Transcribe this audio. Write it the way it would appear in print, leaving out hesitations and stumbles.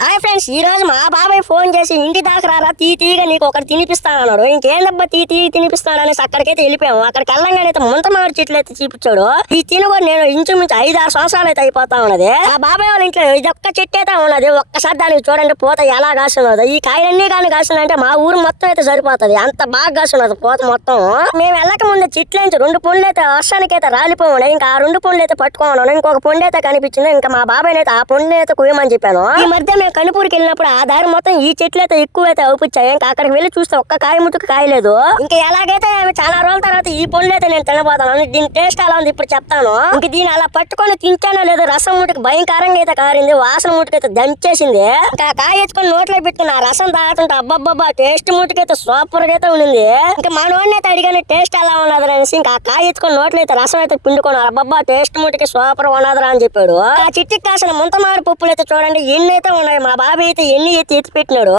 Hi friends, ఈ రోజు మా బాబాయ్ ఫోన్ చేసి ఇంటి దాకా రారా తీగా నీకు ఒకటి తినిపిస్తానన్నాడు. ఇంకేందబ్బా తీగి తినిపిస్తాననేసి అక్కడికైతే వెళ్ళిపోయాము. అక్కడికి వెళ్ళంగానే అయితే ముంతమామిడి చెట్లు అయితే చూపించాడు. ఈ తిని కూడా నేను ఇంచుమించు 5-6 సంవత్సరాలు అయితే అయిపోతా ఉన్నది. ఆ బాబాయ్ వాళ్ళ ఇంట్లో ఇది ఒక్క చెట్టు అయితే ఉన్నది. ఒక్కసారి దానికి చూడండి పూత ఎలా కాస్తున్నది. ఈ కాయలన్నీ కానీ కాస్తుందంటే మా ఊరు మొత్తం అయితే సరిపోతుంది, అంత బాగా కాస్తున్నది పూత మొత్తం. మేము వెళ్ళక ముందే చెట్ల నుంచి 2 పండ్లు అయితే వర్షానికి అయితే రాలిపోయి ఇంకా ఆ 2 పండ్లు అయితే పట్టుకోమన్నాను. ఇంకొక పండు అయితే కనిపించింది. ఇంకా మా బాబాయ్ అయితే ఆ పండు అయితే కుయ్యమని చెప్పాను. ఈ మధ్య మేము కనుపూరికి వెళ్ళినప్పుడు ఆ దారి మొత్తం ఈ చెట్లు అయితే ఎక్కువ అయితే అవుపిచ్చాయి. ఇంకా అక్కడికి వెళ్ళి చూస్తే ఒక్క కాయ ముట్టుకు కాయలేదు. ఇంకా ఎలాగైతే చాలా రోజుల తర్వాత ఈ పండ్లు అయితే నేను తినబోతాను. దీని టేస్ట్ ఎలా ఉంది ఇప్పుడు చెప్తాను. ఇంక దీన్ని అలా పట్టుకొని తింటానో లేదో, రసం ముట్టుకు భయంకరంగా అయితే కారింది, వాసన ముట్టుకైతే దంచేసింది. ఇంకా కాయ ఎత్తుకొని నోట్లో పెట్టుకుని ఆ రసం తాగుతుంటే అబ్బబ్బబ్బా టేస్ట్ ముట్టుకైతే సూపర్ గా అయితే ఉండింది. ఇంకా మా నోడిని అయితే అడిగాను టేస్ట్ ఎలా ఉన్నది అనేసి. ఇంకా ఆ కాయ ఎత్తుకొని నోట్లో అయితే రసం అయితే పిండుకున్నారు. అబ్బబ్బా టేస్ట్ ముట్టుకి సూపర్ ఉన్నదిరా అని చెప్పాడు. ఆ చిట్టికి కాసిన ముంతమామిడి పప్పులు అయితే చూడండి ఎన్ని అయితే ఉన్నాయి. మా బాబాయ్ అయితే ఎన్ని ఎత్తి పెట్టినాడు.